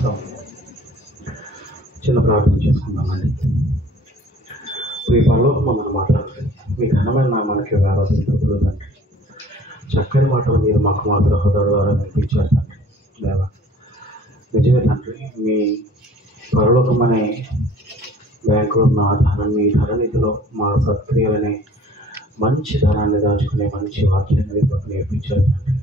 So చిన్న ప్రార్థన చేసుకుందామండి. మీ పరలోకం మమ్మల్ని మాట్లాడుతుంది. మీ ఘనమైన నామానికి వేలాది స్తుతులు తండ్రి. చక్కని మాటలు మీరు మాకు మాత్రం హృదయ ద్వారా వినిపించారు తండ్రి. దేవా నిజమే తండ్రి, మీ పరలోకం అనే బ్యాంకులో ఉన్న ధనం, మీ ధననిధిలో మా సత్క్రియలనే మంచి ధనాన్ని దాచుకునే మంచి వాక్యాన్ని మీరు మాకు నేర్పించారు తండ్రి.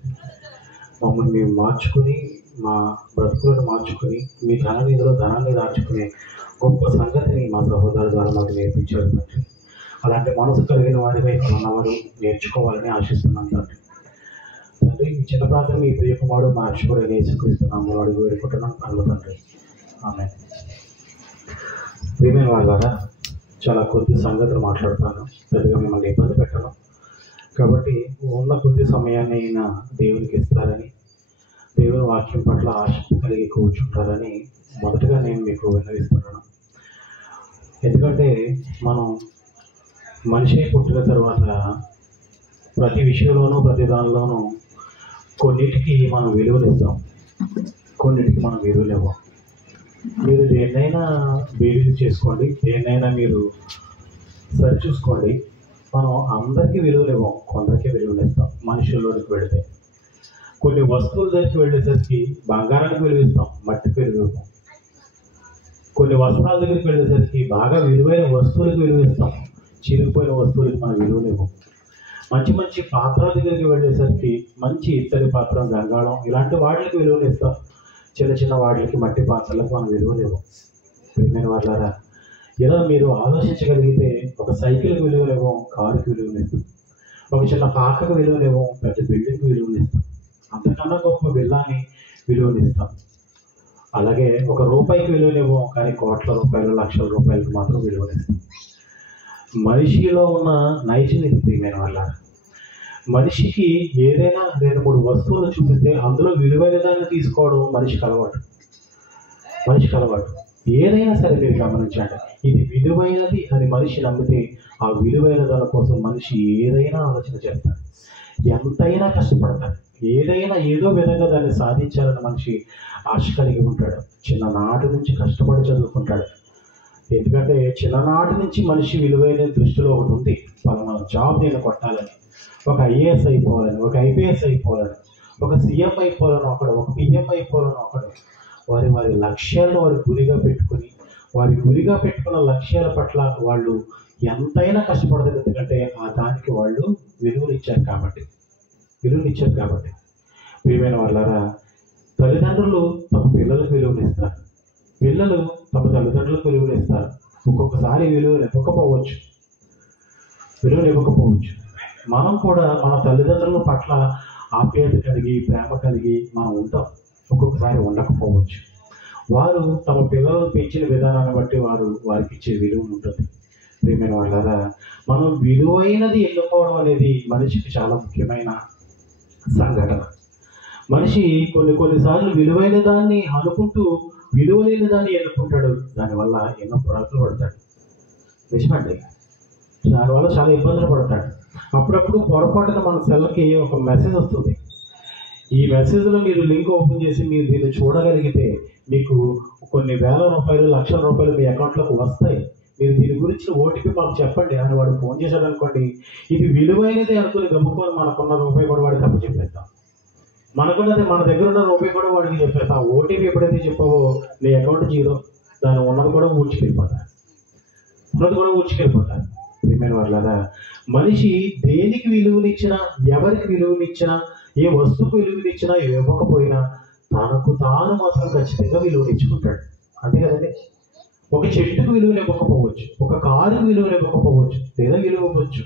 మమ్మల్ని మేము మార్చుకుని, మా బ్రతుకులను మార్చుకుని, మీ ధననిధిలో ధనాన్ని దాచుకునే గొప్ప సంగతిని మా సహోదరుల ద్వారా మాకు నేర్పించారు తండ్రి. అలాంటి మనసు కలిగిన వారిగా ఇక్కడ ఉన్నవారు నేర్చుకోవాలని ఆశిస్తున్నాను తండ్రి. తండ్రి ఈ చిన్న ప్రాంతం మీ ప్రియకుమారుడు మా అక్షుడైన యేసుక్రీస్తున్నాము అడుగు వేడుకుంటున్నాను పనులు తండ్రి. ఆమె ప్రియమైన వాళ్ళారా, చాలా కొద్ది సంగతులు మాట్లాడతాను, పెద్దగా మిమ్మల్ని ఇబ్బంది పెట్టను. కాబట్టి ఉన్న కొద్ది సమయాన్ని అయినా దేవునికి ఇస్తారని, దేవుని వాక్యం పట్ల ఆసక్తి కలిగి కూర్చుంటారని మొదటగా నేను మీకు విన్నవిస్తున్నాను. ఎందుకంటే మనం మనిషి పుట్టిన తర్వాత ప్రతి విషయంలోనూ, ప్రతి దానిలోనూ కొన్నిటికి మనం విలువనిస్తాం, కొన్నిటికి మనం విలువనివ్వం. మీరు దేన్నైనా బేరీజు చేసుకోండి, దేన్నైనా మీరు సరిచూసుకోండి. మనం అందరికీ విలువనివ్వం, కొందరికి విలువనిస్తాం. మనుషుల్లోనికి వెళితే కొన్ని వస్తువుల దగ్గరికి వెళ్ళేసరికి బంగారానికి విలువిస్తాం, మట్టికి విలువిస్తాం. కొన్ని వస్త్రాల దగ్గరికి వెళ్ళేసరికి బాగా విలువైన వస్తువులకు విలువిస్తాం, చిరిగిపోయిన వస్తువులకు మనం విలువనివ్వం. మంచి మంచి పాత్రల దగ్గరికి వెళ్ళేసరికి మంచి ఇత్తడి పాత్ర, గంగాళం ఇలాంటి వాటికి విలువనిస్తాం. చిన్న చిన్న వాటికి, మట్టి పాత్రలకు మనం విలువనివ్వం. ప్రియమైన వాళ్ళారా, ఇలా మీరు ఆలోచించగలిగితే ఒక సైకిల్కి విలువనివ్వం, కారుకి విలువనిస్తాం. ఒక చిన్న పాకకు విలువనివ్వం, పెద్ద బిల్డింగ్కి విలువనిస్తాం. అంతకన్నా గొప్ప విల్లాని విలువనిస్తాం. అలాగే ఒక రూపాయికి విలువనివ్వం, కానీ కోట్ల రూపాయలు, లక్షల రూపాయలకు మాత్రం విలువనిస్తాం. మనిషిలో ఉన్న నైజం ఇది ప్రియమైన వాళ్ళారా. మనిషికి ఏదైనా 2-3 వస్తువులు చూపిస్తే అందులో విలువైన దాన్ని తీసుకోవడం మనిషికి అలవాటు. ఏదైనా సరే మీరు గమనించండి, ఇది విలువైనది అని మనిషి నమ్మితే ఆ విలువైన దాని కోసం మనిషి ఏదైనా ఆలోచన చేస్తాడు, ఎంతైనా కష్టపడతాడు, ఏదో విధంగా దాన్ని సాధించాలని మనిషి ఆశ కలిగి ఉంటాడు. చిన్ననాటి నుంచి కష్టపడి చదువుకుంటాడు. ఎందుకంటే చిన్ననాటి నుంచి మనిషి విలువైన దృష్టిలో ఒకటి ఉంది, పలానా జాబ్ నేను కొట్టాలని, ఒక ఐఏఎస్ అయిపోవాలని, ఒక ఐపీఎస్ అయిపోవాలని, ఒక సీఎం అయిపోవాలని ఒకడు, ఒక పిఎం అయిపోవాలని ఒకడు. వారి లక్ష్యాలను వారి గురిగా పెట్టుకుని, వారి గురిగా పెట్టుకున్న లక్ష్యాల పట్ల వాళ్ళు ఎంతైనా కష్టపడతారు. ఎందుకంటే ఆ దానికి వాళ్ళు విలువనిచ్చారు కాబట్టి. ప్రియమైన వాళ్ళారా, తల్లిదండ్రులు తమ పిల్లలకు విలువనిస్తారు, పిల్లలు తమ తల్లిదండ్రులకు విలువనిస్తారు. ఒక్కొక్కసారి విలువనివ్వకపోవచ్చు. మనం కూడా మన తల్లిదండ్రుల పట్ల ఆప్యాయత కలిగి, ప్రేమ కలిగి మనం ఉంటాం, ఒక్కొక్కసారి ఉండకపోవచ్చు. వారు తమ పిల్లలను పెంచిన విధానాన్ని బట్టి వారికి ఇచ్చే విలువ ఉంటుంది. ప్రియమైన వాళ్ళారా, మనం విలువైనది ఎన్నుకోవడం అనేది మనిషికి చాలా ముఖ్యమైన సంఘటన. మనిషి కొన్నిసార్లు విలువైన దాన్ని అనుకుంటూ విలువైన దాన్ని ఎన్నుకుంటాడు. దానివల్ల ఎన్నో పొరపాట్లు పడతాడు. నిజమండి, దానివల్ల చాలా ఇబ్బందులు పడతాడు. అప్పుడప్పుడు పొరపాటున మన సెల్కి ఒక మెసేజ్ వస్తుంది. ఈ మెసేజ్లో మీరు లింక్ ఓపెన్ చేసి మీరు దీన్ని చూడగలిగితే మీకు కొన్ని వేల రూపాయలు, లక్షల రూపాయలు మీ అకౌంట్లోకి వస్తాయి. మీరు దీని గురించి ఓటీపీ మాకు చెప్పండి అని వాడు ఫోన్ చేశాడు అనుకోండి, ఇది విలువైనది అనుకుని గమ్ముకొని మనకున్న రూపాయి కూడా వాడికి అప్పు చెప్పేస్తాం. మనకున్నది, మన దగ్గర ఉన్న రూపాయి కూడా వాడికి చెప్పేస్తాం. ఓటీపీ ఎప్పుడైతే చెప్పావో నీ అకౌంట్ జీరో, దాని ఉన్నది కూడా ఊడ్చుకెళ్ళిపోతారు. ప్రియమైన వాళ్ళారా, మనిషి దేనికి విలువనిచ్చినా, ఎవరికి విలువనిచ్చినా, ఏ వస్తువుకు విలువనిచ్చినా, ఇవ్వకపోయినా తనకు తాను మాత్రం ఖచ్చితంగా విలువనిచ్చుకుంటాడు. అంతే కదండి. ఒక చెట్టుకు విలువనివ్వకపోవచ్చు, ఒక కారుకు విలువనివ్వకపోవచ్చు, లేదా విలువవచ్చు.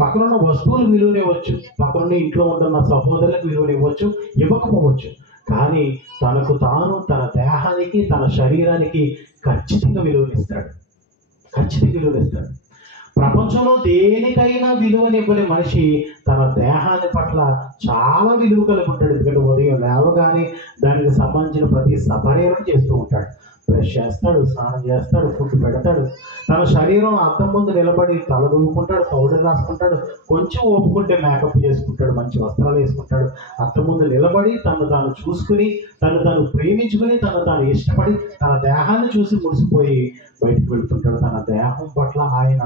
పక్కనున్న వస్తువులకు విలువనివ్వచ్చు, పక్కనున్న ఇంట్లో ఉంటున్న సహోదరులకు విలువనివ్వచ్చు, ఇవ్వకపోవచ్చు. కానీ తనకు తాను, తన దేహానికి, తన శరీరానికి ఖచ్చితంగా విలువనిస్తాడు. ప్రపంచంలో దేనికైనా విలువనివ్వని మనిషి తన దేహాన్ని పట్ల చాలా విలువ కలిగి ఉంటాడు. ఎందుకంటే ఉదయం లేవగానే దానికి సంబంధించిన ప్రతి సపర్యలను చేస్తూ ఉంటాడు. బ్రష్ చేస్తాడు, స్నానం చేస్తాడు, ఫుడ్ పెడతాడు. తన శరీరం అద్దం ముందు నిలబడి తల దూకుంటాడు, పౌడర్ రాసుకుంటాడు, కొంచెం ఓపుకుంటే మేకప్ చేసుకుంటాడు, మంచి వస్త్రాలు వేసుకుంటాడు. అద్దం ముందు నిలబడి తను తాను చూసుకుని, తను ప్రేమించుకుని, తను ఇష్టపడి, తన దేహాన్ని చూసి మురిసిపోయి బయటకు వెళ్తుంటాడు. తన దేహం పట్ల ఆయన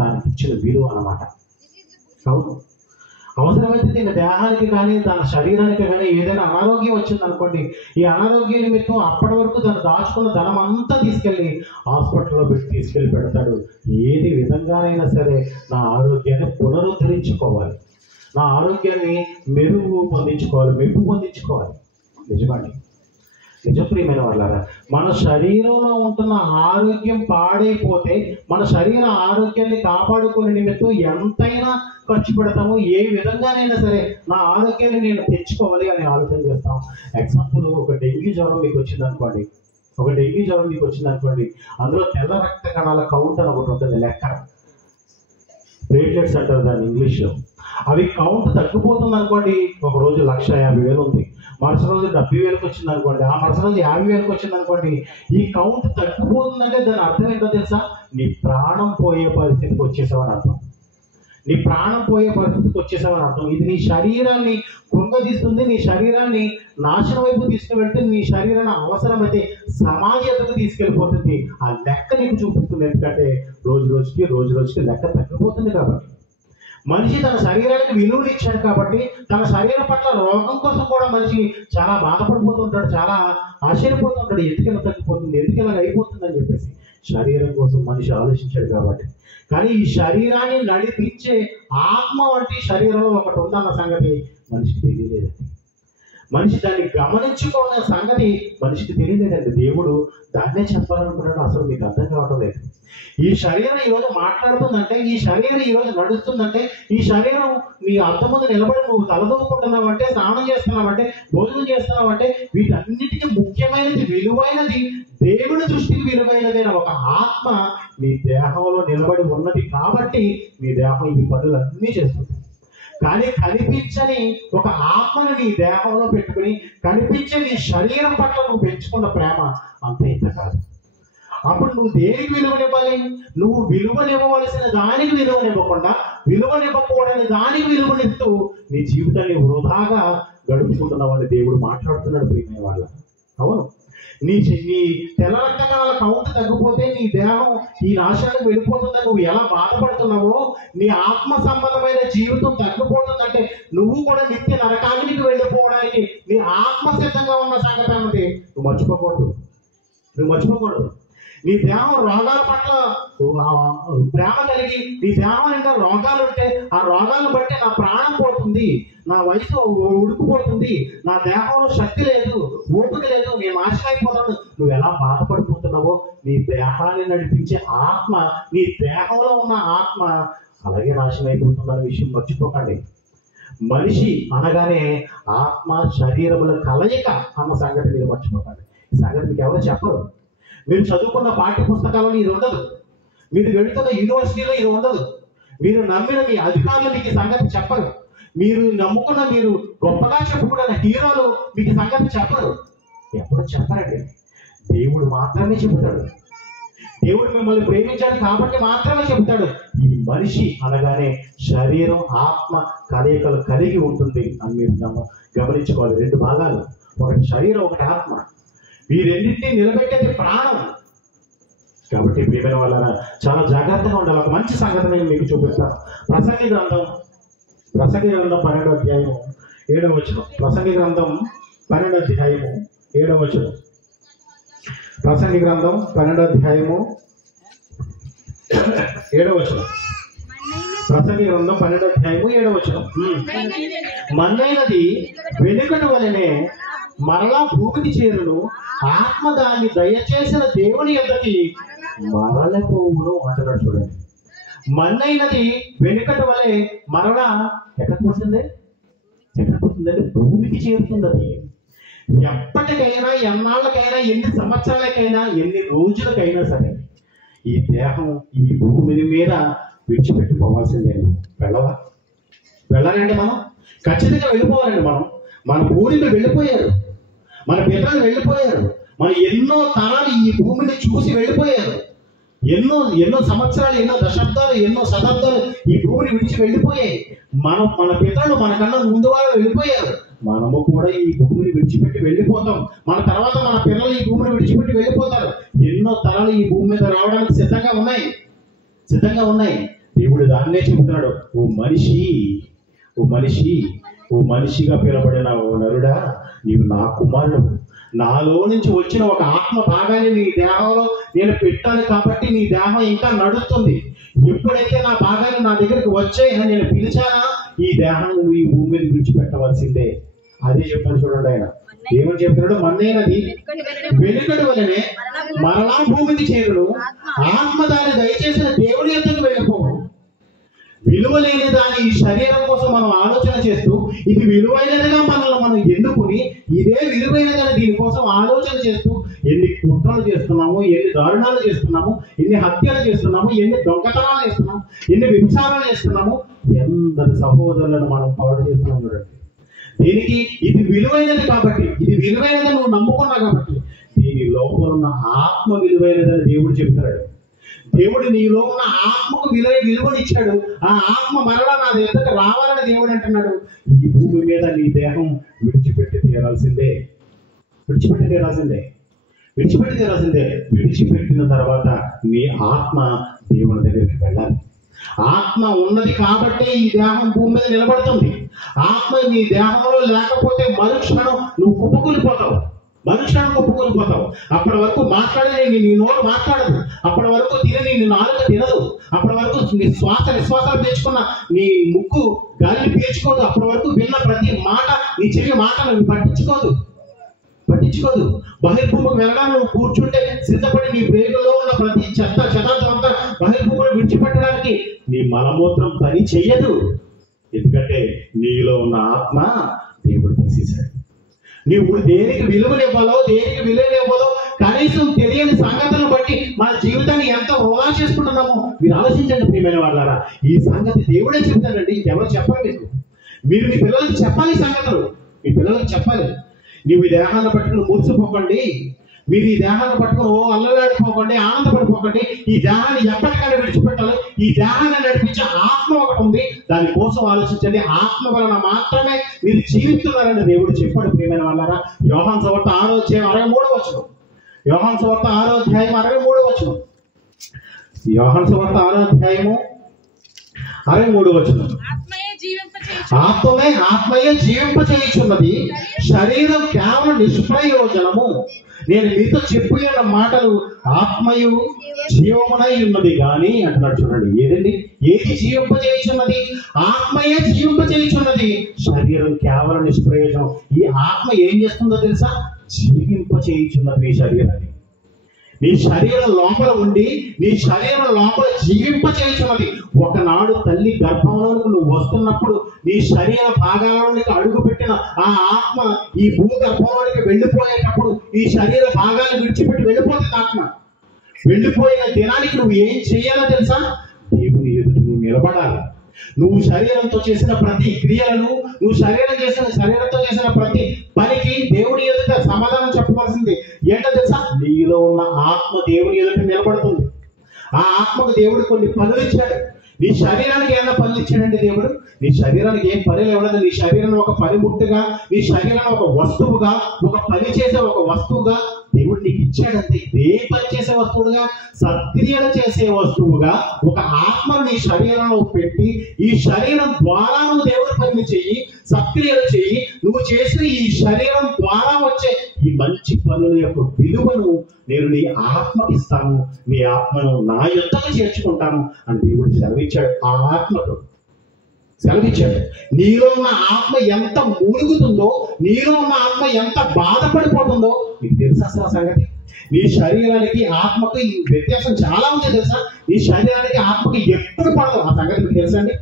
దానికి ఇచ్చిన విలువ అన్నమాట. అవును, అవసరమైతే తన దేహానికి కానీ తన శరీరానికి కానీ ఏదైనా అనారోగ్యం వచ్చింది అనుకోండి, ఈ అనారోగ్య నిమిత్తం అప్పటి వరకు తను దాచుకున్న ధనం అంతా తీసుకెళ్ళి హాస్పిటల్లో తీసుకెళ్ళి పెడతాడు. ఏది విధంగానైనా సరే నా ఆరోగ్యాన్ని పునరుద్ధరించుకోవాలి, నా ఆరోగ్యాన్ని మెప్పు పొందించుకోవాలి. నిజమండి, నిజప్రియమైన వాళ్ళారా, మన శరీరంలో ఉంటున్న ఆరోగ్యం పాడైపోతే మన శరీర ఆరోగ్యాన్ని కాపాడుకునే నిమిత్తం ఎంతైనా ఖర్చు పెడతాము. ఏ విధంగానైనా సరే నా ఆరోగ్యాన్ని నేను తెచ్చుకోవాలి అని ఆలోచన చేస్తాం. ఎగ్జాంపుల్, ఒక డెంగ్యూ జ్వరం మీకు వచ్చింది అనుకోండి, అందులో తెల్ల రక్త కణాల కౌంట్ అని ఒకటి ఉంటుంది, లెక్క, ప్లేట్లెట్స్ అంటారు దాన్ని ఇంగ్లీష్లో. అవి కౌంట్ తగ్గిపోతుంది అనుకోండి, ఒక రోజు 1,50,000 ఉంది, మరుసటి రోజు 70,000కి వచ్చింది అనుకోండి, ఆ మరుసటి రోజు 50,000కి వచ్చింది అనుకోండి. ఈ కౌంట్ తగ్గిపోతుందంటే దాని అర్థం ఏంటో తెలుసా? నీ ప్రాణం పోయే పరిస్థితికి వచ్చేసావని అర్థం. నీ ప్రాణం పోయే పరిస్థితికి వచ్చేసావని అర్థం. ఇది నీ శరీరాన్ని కృంగదీస్తుంది, నీ శరీరాన్ని నాశనం వైపు తీసుకువెళ్తే, నీ శరీరాన్ని అవసరమైతే సమాజతకు తీసుకెళ్ళిపోతుంది. ఆ లెక్క నీకు చూపిస్తుంది. ఎందుకంటే రోజు రోజుకి లెక్క తగ్గిపోతుంది. కాబట్టి మనిషి తన శరీరానికి విలువలు ఇచ్చాడు కాబట్టి తన శరీరం పట్ల రోగం కోసం కూడా మనిషి చాలా బాధపడిపోతుంటాడు, చాలా ఆశ్చర్యపోతుంటాడు. ఎందుకలా తగ్గిపోతుంది, ఎందుకలా అయిపోతుంది అని చెప్పేసి శరీరం కోసం మనిషి ఆలోచించాడు కాబట్టి. కానీ ఈ శరీరాన్ని నడిపించే ఆత్మ వంటి శరీరంలో ఒకటి ఉందన్న సంగతి మనిషికి తెలియలేదండి. మనిషి దాన్ని గమనించుకోవాలనే సంగతి మనిషికి తెలియలేదండి. దేవుడు దాన్నే చెప్పాలనుకున్నాడు. అసలు మీకు అర్థం కావటం లేదు. ఈ శరీరం ఈరోజు మాట్లాడుతుందంటే, ఈ శరీరం ఈరోజు నడుస్తుందంటే, ఈ శరీరం నీ అర్థం ముందు నిలబడి నువ్వు తలదూకుంటున్నావంటే, స్నానం చేస్తున్నావంటే, భోజనం చేస్తున్నావంటే, వీటన్నిటికీ ముఖ్యమైనది, విలువైనది, దేవుడి దృష్టికి విలువైనదైన ఒక ఆత్మ నీ దేహంలో నిలబడి ఉన్నది కాబట్టి నీ దేహం ఈ పనులన్నీ చేస్తుంది. కానీ కనిపించని ఒక ఆత్మను నీ దేహంలో పెట్టుకుని, కనిపించే నీ శరీరం పట్ల నువ్వు పెంచుకున్న ప్రేమ అంత ఇంత కాదు. అప్పుడు నువ్వు దేనికి విలువనివ్వాలి? నువ్వు విలువనివ్వవలసిన దానికి విలువనివ్వకుండా, విలువనివ్వకూడని దానికి విలువనిస్తూ నీ జీవితాన్ని వృధాగా గడుపుకుంటున్నావని దేవుడు మాట్లాడుతున్నాడు. ప్రియమైన వాళ్ళ, అవును, నీ తెల్ల రక్త కణాల కౌంట్ తగ్గిపోతే నీ దేహం ఈ నాశనానికి వెళ్ళిపోతుందని నువ్వు ఎలా బాధపడుతున్నావో, నీ ఆత్మ సంబంధమైన జీవితం తగ్గిపోతుందంటే నువ్వు కూడా నిత్య నరకానికి వెళ్ళిపోవడానికి నీ ఆత్మ సిద్ధంగా ఉన్న సంగతి అన్నది నువ్వు మర్చిపోకూడదు. నీ దేహం రోగాల పట్ల ప్రేమ కలిగి, నీ దేహం నిండా రోగాలు ఉంటే ఆ రోగాలను బట్టి నా ప్రాణం పోతుంది, నా వయసు ఉడికిపోతుంది, నా దేహంలో శక్తి లేదు, ఓపిక లేదు, నేను నాశనం అయిపోతాను, నువ్వు ఎలా బాధపడిపోతున్నావో నీ దేహాన్ని నడిపించే ఆత్మ, నీ దేహంలో ఉన్న ఆత్మ అలాగే నాశనం అయిపోతుందన్న విషయం మర్చిపోకండి. మనిషి అనగానే ఆత్మ శరీరముల కలయిక అన్న సంగతి మీరు మర్చిపోకండి. ఈ సంగతి మీకు ఎవరో చెప్పరు. మీరు చదువుకున్న పాఠ్య పుస్తకాలలో ఇది ఉండదు, మీరు వెళుతున్న యూనివర్సిటీలో ఇది ఉండదు, మీరు నమ్మిన మీ అధికారులు మీకు ఈ సంగతి చెప్పరు, మీరు నమ్ముకున్న మీరు గొప్పగా చెప్పుకున్న హీరోలు మీకు ఈ సంగతి చెప్పరు. ఎప్పుడు చెప్పరండి. దేవుడు మాత్రమే చెబుతాడు. దేవుడు మిమ్మల్ని ప్రేమించాడు కాబట్టి మాత్రమే చెబుతాడు. ఈ మనిషి అనగానే శరీరం ఆత్మ కలయికలు కలిగి ఉంటుంది అని మీరు గమనించుకోవాలి. 2 భాగాలు, ఒకటి శరీరం, ఒకటి ఆత్మ. ఈ రెండింటినీ నిలబెట్టేది ప్రాణం. కాబట్టి ప్రియమైన వాళ్ళ చాలా జాగ్రత్తగా ఉండాలి. ఒక మంచి సంగతి నేను మీకు చూపిస్తాను. ప్రసంగి గ్రంథం 12వ అధ్యాయము 7వ వచనం. ప్రసంగి గ్రంథం 12వ అధ్యాయము 7వ వచనం. ప్రసంగి గ్రంథం 12వ అధ్యాయము 7వ వచనం. ప్రసంగి గ్రంథం 12వ అధ్యాయము 7వ వచనం. మన్నైనది వెనుకటి వలనే మరలా భూమికి చేరును, ఆత్మ దాన్ని దయచేసిన దేవుని యొద్దకి మరలపోవును అంటున్నాడు. చూడండి, మన్నైనది వెనుకటి వలె మరలా ఎక్కడికి పోతుందంటే భూమికి చేరుతుంది. అది ఎప్పటికైనా, ఎన్నాళ్ళకైనా, ఎన్ని సంవత్సరాలకైనా, ఎన్ని రోజులకైనా సరే ఈ దేహం ఈ భూమి మీద విడిచిపెట్టుకోవాల్సిందే. వెళ్ళాలండి, మనం ఖచ్చితంగా వెళ్ళిపోవాలండి. మన పూర్వీకులు వెళ్ళిపోయారు, మన పిల్లలు వెళ్ళిపోయారు, మన ఎన్నో తరాలు ఈ భూమిని చూసి వెళ్ళిపోయారు. ఎన్నో ఎన్నో సంవత్సరాలు, ఎన్నో దశాబ్దాలు, ఎన్నో శతాబ్దాలు ఈ భూమిని విడిచి వెళ్ళిపోయాయి. మన పితరులు మనకన్నా ముందు వాళ్ళు వెళ్ళిపోయారు. మనము కూడా ఈ భూమిని విడిచిపెట్టి వెళ్ళిపోతాం. మన తర్వాత మన పిల్లలు ఈ భూమిని విడిచిపెట్టి వెళ్ళిపోతారు. ఎన్నో తరాలు ఈ భూమి మీద రావడానికి సిద్ధంగా ఉన్నాయి. దేవుడు దాన్నే చెబుతున్నాడు. ఓ మనిషిగా పిలబడిన ఓ నరుడా, నీవు నా కుమారుడు. నాలో నుంచి వచ్చిన ఒక ఆత్మ భాగాన్ని నీ దేహంలో నేను పెట్టాను కాబట్టి నీ దేహం ఇంకా నడుస్తుంది. ఎప్పుడైతే నా భాగాన్ని నా దగ్గరికి వచ్చాయని నేను పిలిచానా, ఈ దేహం నువ్వు ఈ భూమి మీద విడిచిపెట్టవలసిందే. అదే చెప్తాను చూడండి. ఆయన ఏమని చెప్తున్నాడు? మన్నేనది వెనుకడు వలనే మరలా భూమికి చేరును, ఆత్మ దాన్ని దయచేసిన దేవుని యొద్దకు వెళ్ళిపోవు. విలువ లేని దాని ఈ శరీరం కోసం మనం ఆలోచన చేస్తూ ఇది విలువైనదిగా మనల్ని మనం ఎన్నుకుని ఇదే విలువైనదని దీనికోసం ఆలోచన చేస్తూ ఎన్ని కుట్రలు చేస్తున్నాము, ఎన్ని దారుణాలు చేస్తున్నాము, ఎన్ని హత్యలు చేస్తున్నాము, ఎన్ని దొంగతనాలు చేస్తున్నాము, ఎన్ని విభచారాలు చేస్తున్నాము, ఎందరి సహోదరులను మనం పాడు చేస్తున్నాం చూడండి. దీనికి ఇది విలువైనది కాబట్టి, ఇది విలువైనదని నువ్వు నమ్ముకున్నావు కాబట్టి దీని లోపల ఉన్న ఆత్మ విలువైనదని దేవుడు చెప్తాడు. దేవుడు నీలో ఉన్న ఆత్మకు విలువనిచ్చాడు. ఆ ఆత్మ మరలా నా దగ్గరకు రావాలని దేవుడు అంటున్నాడు. ఈ భూమి మీద నీ దేహం విడిచిపెట్టి తీరాల్సిందే. విడిచిపెట్టిన తర్వాత నీ ఆత్మ దేవుని దగ్గరికి వెళ్ళాలి. ఆత్మ ఉన్నది కాబట్టి ఈ దేహం భూమి మీద నిలబడుతుంది. ఆత్మ నీ దేహంలో లేకపోతే మరుక్షణం నువ్వు కుప్పకూలిపోతావు. అప్పటి వరకు మాట్లాడే నీ నోరు మాట్లాడదు. అప్పటి వరకు తిని నీ నాలుక తినదు. అప్పటి వరకు నీ నిశ్వాసాలు పీల్చుకున్న నీ ముక్కు గాలిని పీల్చుకోదు. అప్పటి వరకు విన్న ప్రతి మాట నీ చెవి మాట నువ్వు పట్టించుకోదు. బహిర్భూమికి వెళ్ళడానికి నువ్వు కూర్చుంటే సిద్ధపడి నీ బ్రేకుల్లో ఉన్న ప్రతి చెదార్థం అంతా బహిర్భూమిని విడిచిపెట్టడానికి నీ మలమూత్రం పని చెయ్యదు. ఎందుకంటే నీలో ఉన్న ఆత్మ దేవుడు తీసేశాడు. నువ్వు దేనికి విలువనివ్వాలో కనీసం తెలియని సంగతులను బట్టి మన జీవితాన్ని ఎంత వృధా చేసుకుంటున్నామో మీరు ఆలోచించండి ప్రియమైన వాళ్ళారా. ఈ సంగతి దేవుడే చెప్తాడండి, ఎవరు చెప్పాలి మీకు. మీరు మీ పిల్లలకి చెప్పాలి సంగతులు. మీ పిల్లలకి చెప్పాలి. నీవు ఈ దేహాన్ని పట్టుకుని మూర్చిపోకండి, మీరు ఈ దేహాన్ని పట్టుకుని అల్లలాడిపోకండి, ఆనందపడిపోకండి. ఈ దేహాన్ని ఎప్పటికైనా విడిచిపెట్టాలి. ఈ దేహాన్ని నడిపించే ఆత్మ ఒకటి ఉంది, దానికోసం ఆలోచించండి. ఆత్మ వలన మాత్రమే మీరు జీవిస్తున్నారని దేవుడు చెప్పాడు ప్రియమైన వాళ్ళారా. యోహాను సువార్త 6వ అధ్యాయం 63వ వచనం. యోహాను సువార్త 6వ అధ్యాయం 63వ వచనం. యోహాను సువార్త 6వ అధ్యాయము 63వ వచనం. ఆత్మయే జీవింపచేయుచున్నది, శరీరం కేవలం నిష్ప్రయోజనము. నేను మీతో చెప్పిన మాటలు ఆత్మయు జీవమునై ఉన్నది కానీ అంటున్నాడు చూడండి. ఏది జీవింపచేయుచున్నది? ఆత్మయే జీవింపచేయుచున్నది, శరీరం కేవలం నిష్ప్రయోజనం. ఈ ఆత్మ ఏం చేస్తుందో తెలుసా? జీవింపచేయుచున్నది ఈ శరీరాన్ని. నీ శరీరం లోపల ఉండి నీ శరీరం లోపల జీవింపచేయుచున్నది. ఒకనాడు తల్లి గర్భంలోకి నువ్వు వస్తున్నప్పుడు నీ శరీర భాగాలలోనికి అడుగు పెట్టిన ఆ ఆత్మ ఈ భూగర్భంలోనికి వెళ్ళిపోయేటప్పుడు ఈ శరీర భాగాలను విడిచిపెట్టి వెళ్ళిపోతుంది. ఆత్మ వెళ్ళిపోయిన దినానికి నువ్వు ఏం చేయాలో తెలుసా? దేవుని ఎదుట నువ్వు నిలబడాలి. నువ్వు శరీరంతో చేసిన ప్రతి క్రియలను, నువ్వు శరీరంతో చేసిన ప్రతి పనికి దేవుని ఎదుట సమాధానం చెప్పవలసింది. ఏంటో తెలుసా? నీలో ఉన్న ఆత్మ దేవుని ఎదుట నిలబడుతుంది. ఆ ఆత్మకు దేవుడు కొన్ని పనులు ఇచ్చాడు. నీ శరీరానికి ఏమైనా పనులు ఇచ్చాడండి దేవుడు? నీ శరీరానికి ఏం పని లేవలేదు. నీ శరీరం ఒక పనిముట్టుగా, నీ శరీరం ఒక వస్తువుగా, ఒక పని చేసే ఒక వస్తువుగా దేవుడు నీకు ఇచ్చాడంతే. ఏ పని చేసే వస్తువుగా? సత్క్రియలు చేసే వస్తువుగా ఒక ఆత్మను నీ శరీరంలో పెట్టి ఈ శరీరం ద్వారా నువ్వు దేవుడి పని చెయ్యి, సత్క్రియలు చెయ్యి. నువ్వు చేసిన ఈ శరీరం ద్వారా వచ్చే ఈ మంచి పనుల యొక్క విలువను నేను నీ ఆత్మకి ఇస్తాను, నీ ఆత్మను నా యొద్దకు చేర్చుకుంటాను అని దేవుడు సెలవిచ్చాడు. ఆ ఆత్మకు సెలవిచ్చాడు. నీలో ఉన్న ఆత్మ ఎంత మూలుగుతుందో, నీలో ఉన్న ఆత్మ ఎంత బాధపడిపోతుందో నీకు తెలుసా అసలు ఆ సంగతి? నీ శరీరానికి ఆత్మకు ఈ వ్యత్యాసం చాలా ఉంది తెలుసా? నీ శరీరానికి ఆత్మకి ఎప్పుడు పడదు ఆ సంగతి మీకు తెలుసా అండి?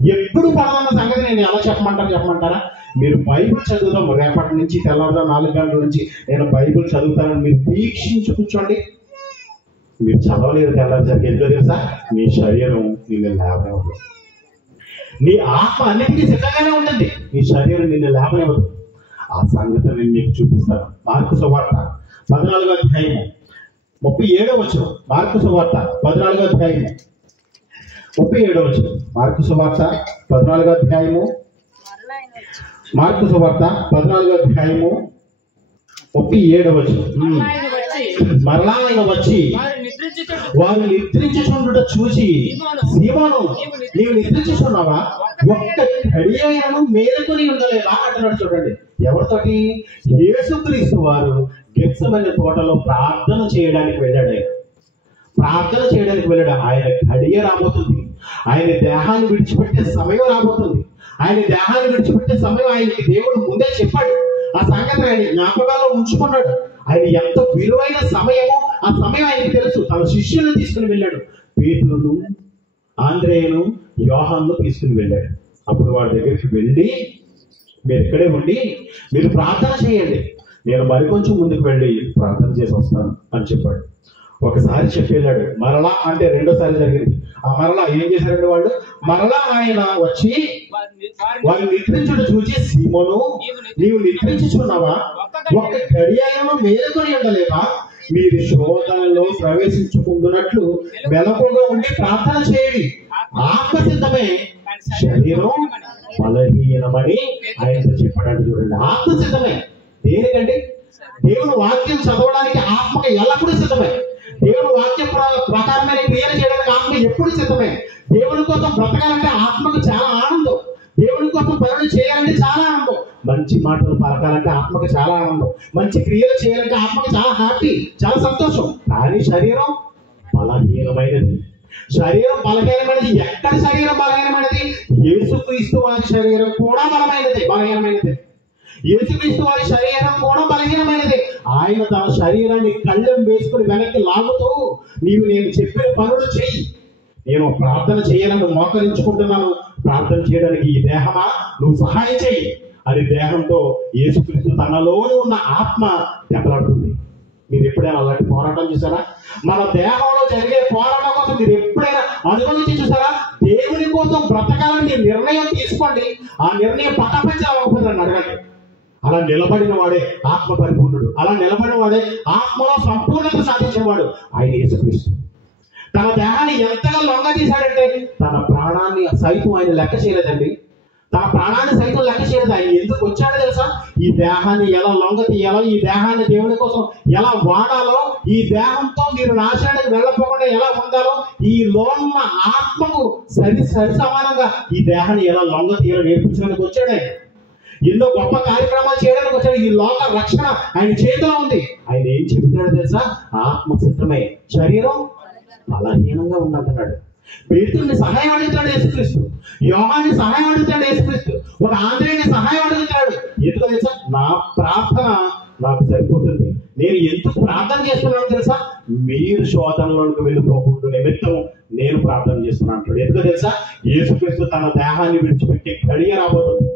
ఎప్పుడు పడదన్న సంగతి నేను ఎలా చెప్పమంటారా? మీరు బైబిల్ చదువుదాం. రేపటి నుంచి తెల్లవారుజాము 4 గంటల నుంచి నేను బైబిల్ చదువుతానని మీరు దీక్షించి కూర్చోండి. మీరు చదవలేదు తెల్లవారుజాము. ఎందుకో తెలుసా? నీ శరీరం నిన్ను లేవనివ్వదు. నీ ఆత్మ అన్నిటికీ సిద్ధంగానే ఉంటుంది, నీ శరీరం నిన్ను లేవనివ్వదు. ఆ సంగతి నేను మీకు చూపిస్తాను. మార్కు సువార్త 14వ అధ్యాయము 37వ వచనం. మార్కు సువార్త 14వ అధ్యాయము 37వ వచనం. మార్కు సువార్త 14వ అధ్యాయము 37వ వచనం. మరలా ఆయన వచ్చి వారు నిద్రించుచుండుట చూసి, సీమోను నీవు నిద్రించుచున్నావా? ఒక్క ఘడి అయినను మేలుకొని ఉండలేవా అంటున్నాడు. చూడండి, ఎవరితోటి? యేసుక్రీస్తు వారు గెత్సెమనే తోటలో ప్రార్థన చేయడానికి వెళ్ళాడు. ఆయన ఘడియ రాబోతుంది. ఆయన దేహాన్ని విడిచిపెట్టే సమయం రాబోతుంది. ఆయనకి దేవుడు ముందే చెప్పాడు. ఆ సంగతి ఆయన జ్ఞాపకాల్లో ఉంచుకున్నాడు. ఆయన ఎంత విలువైన సమయమో ఆ సమయం ఆయనకి తెలుసు. తన శిష్యులను తీసుకుని వెళ్ళాడు. పేతురును, ఆంద్రేయును, యోహాను తీసుకుని వెళ్ళాడు. అప్పుడు వాడి దగ్గరికి వెళ్ళి, మీరు ఇక్కడే ఉండి మీరు ప్రార్థన చేయండి, నేను మరికొంచెం ముందుకు వెళ్ళి ప్రార్థన చేసి వస్తాను అని చెప్పాడు. ఒకసారి చెప్పి వెళ్ళాడు. మరలా అంటే రెండోసారి జరిగింది. ఆ మరలా ఏం చేశారండి వాళ్ళు? మరలా ఆయన వచ్చి వారు నిద్రించుట చూచి, సీమోను నీవు నిద్రించుచున్నావా? ఒక్క ఘడి అయినను మేలుకొని ఉండలేవా? మీరు శోధనలో ప్రవేశించుకుంటున్నట్లు మెలకువగా ఉండి ప్రార్థన చేయండి. ఆత్మ సిద్ధమే, శరీరం బలహీనమని ఆయనతో చెప్పాడు. చూడండి, ఆత్మ సిద్ధమే. దేనికండి? దేవుని వాక్యం చదవడానికి ఆత్మకి ఎల్లప్పుడూ సిద్ధమే. దేవుని వాక్య ప్రకారమైన క్రియలు చేయడానికి ఆత్మ ఎప్పుడు సిద్ధమే. దేవుని కోసం బ్రతకాలంటే ఆత్మకు చాలా ఆనందం. దేవుని కోసం పనులు చేయాలంటే చాలా ఆనందం. మంచి మాటలు పలకాలంటే ఆత్మకు చాలా ఆనందం. మంచి క్రియలు చేయాలంటే ఆత్మకు చాలా హ్యాపీ, చాలా సంతోషం. కానీ శరీరం బలహీనమైనది. ఎక్కడ శరీరం బలహీనమైనది? యేసుక్రీస్తు వారి శరీరం కూడా బలహీనమైనది. యేసుక్రీస్తు వారి శరీరం కూడా బలహీనమైనది. ఆయన తన శరీరాన్ని కళ్ళెం వేసుకుని వెనక్కి లాగుతూ, నేను చెప్పిన పనులు చెయ్యి, నేను ప్రార్థన చేయాలని మోకరించుకుంటున్నాను, ప్రార్థన చేయడానికి ఈ దేహమా నువ్వు సహాయం చెయ్యి అని దేహంతో యేసుక్రీస్తు తనలోనే ఉన్న ఆత్మ దెబ్బలాడుతుంది. మీరు ఎప్పుడైనా అలాంటి పోరాటం చూసారా? మన దేహంలో జరిగే పోరాటం కోసం మీరు ఎప్పుడైనా అనుభవించి చూసారా? దేవుని కోసం బ్రతకాలని మీరు నిర్ణయం తీసుకోండి. ఆ నిర్ణయం పటాపంచి అవ్వకపోతుందని అడగండి. అలా నిలబడిన వాడే ఆత్మ పరిపూర్ణుడు. అలా నిలబడిన వాడే ఆత్మలో సంపూర్ణత సాధించేవాడు ఆయన యేసుక్రీస్తు. తన దేహాన్ని ఎంతగా లొంగ తీశాడంటే తన ప్రాణాన్ని సైతం ఆయన లెక్క చేయలేదండి. ఆయన ఎందుకు వచ్చాడో తెలుసా? ఈ దేహాన్ని ఎలా లొంగ తీయాలో, ఈ దేహాన్ని దేవుని కోసం ఎలా వాడాలో, ఈ దేహంతో మీరు నాశనానికి వెళ్ళకపోకుండా ఎలా ఉండాలో, ఈ లోన్న ఆత్మకు సరి సమానంగా ఈ దేహాన్ని ఎలా లొంగ తీయాలో నేర్పించడానికి వచ్చాడు. ఎన్నో గొప్ప కార్యక్రమాలు చేయడానికి వచ్చాడు. ఈ లోక రక్షణ ఆయన చేతిలో ఉంది. ఆయన ఏం చెబుతాడో తెలుసా? ఆత్మ సిద్ధమే, శరీరం బలహీనంగా ఉందంటున్నాడు. పేతురుని సహాయం అడుగుతాడు యేసుక్రీస్తు. యోహాన్ని సహాయం అడుగుతాడు యేసుక్రీస్తు. ఒక ఆంధ్రేయుని సహాయం అడుగుతాడు. ఎందుకో తెలుసా? నా ప్రార్థన నాకు సరిపోతుంది. నేను ఎందుకు ప్రార్థన చేస్తున్నానో తెలుసా? మీరు శోధనలోకి వెళ్ళిపోకుండా నిమిత్తం నేను ప్రార్థన చేస్తున్నాను అంటాడు. ఎందుకో తెలుసా? యేసుక్రీస్తు తన దేహాన్ని విడిచిపెట్టి గడియ రాబోతుంది.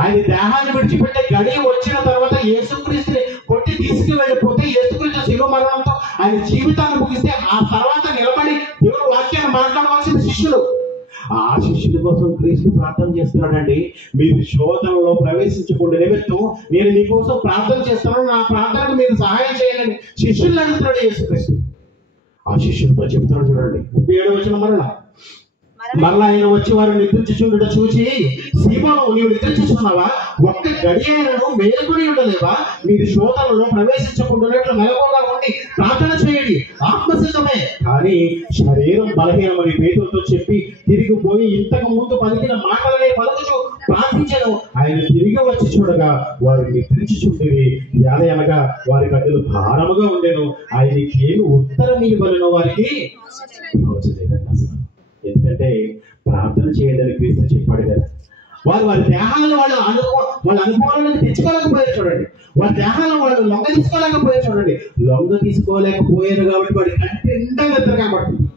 ఆయన దేహాన్ని విడిచిపెట్టే గడియ వచ్చిన తర్వాత యేసుక్రీస్తుని కొట్టి తీసుకువెళ్ళిపోతే, యేసుక్రీస్తు శిలువ మరణంతో ఆయన జీవితాన్ని ముగిస్తే, ఆ తర్వాత నిలబడి దేవుని వాక్యాన్ని మాట్లాడవలసిన శిష్యులు, ఆ శిష్యుల కోసం క్రీస్తు ప్రార్థన చేస్తున్నాడండి. మీరు శోధనలో ప్రవేశించకుండా నిమిత్తం నేను మీకోసం ప్రార్థన చేస్తున్నాను, నా ప్రార్థనకు మీరు సహాయం చేయాలని శిష్యులు అడుగుతున్నాడు యేసుక్రీస్తు. ఆ శిష్యులతో చెప్తున్నాడు. చూడండి 37వ వచనం. మరలా ఆయన వచ్చి వారు నిద్రించుచుండుట చూచి, సీమోను నీవు నిద్రించుచున్నావా? ఒక్క గడి అయినను మేలుకొని ఉండలేవా? మీరు శోధనలో ప్రవేశించకుండా మెలకువగా ఉండి ప్రార్థన చేయండి. ఆత్మసిద్ధమే, కానీ శరీరం బలహీనమని పేతురుతో చెప్పి తిరిగిపోయి ఇంతకు ముందు పలికిన మాటలనే పలుకుచూ ప్రార్థించెను. ఆయన తిరిగి వచ్చి చూడగా వారు నిద్రించుచుండేవి. అనగా వారి కన్నులు భారముగా ఉండేను. ఆయనకి ఏమి ఉత్తరం ఇవ్వలేను వారికి తోచలేదండి అసలు. ఎందుకంటే ప్రార్థన చేయడానికి క్రీస్తు చెప్పాడు కదా. వారి దేహాలను వాళ్ళ అనుభవాలను తెచ్చుకోలేకపోయారు. చూడండి, వారి దేహాలను వాళ్ళు లొంగ తీసుకోలేకపోయారు కాబట్టి వాడి కంటి నిండా నిద్ర కనబడుతుంది.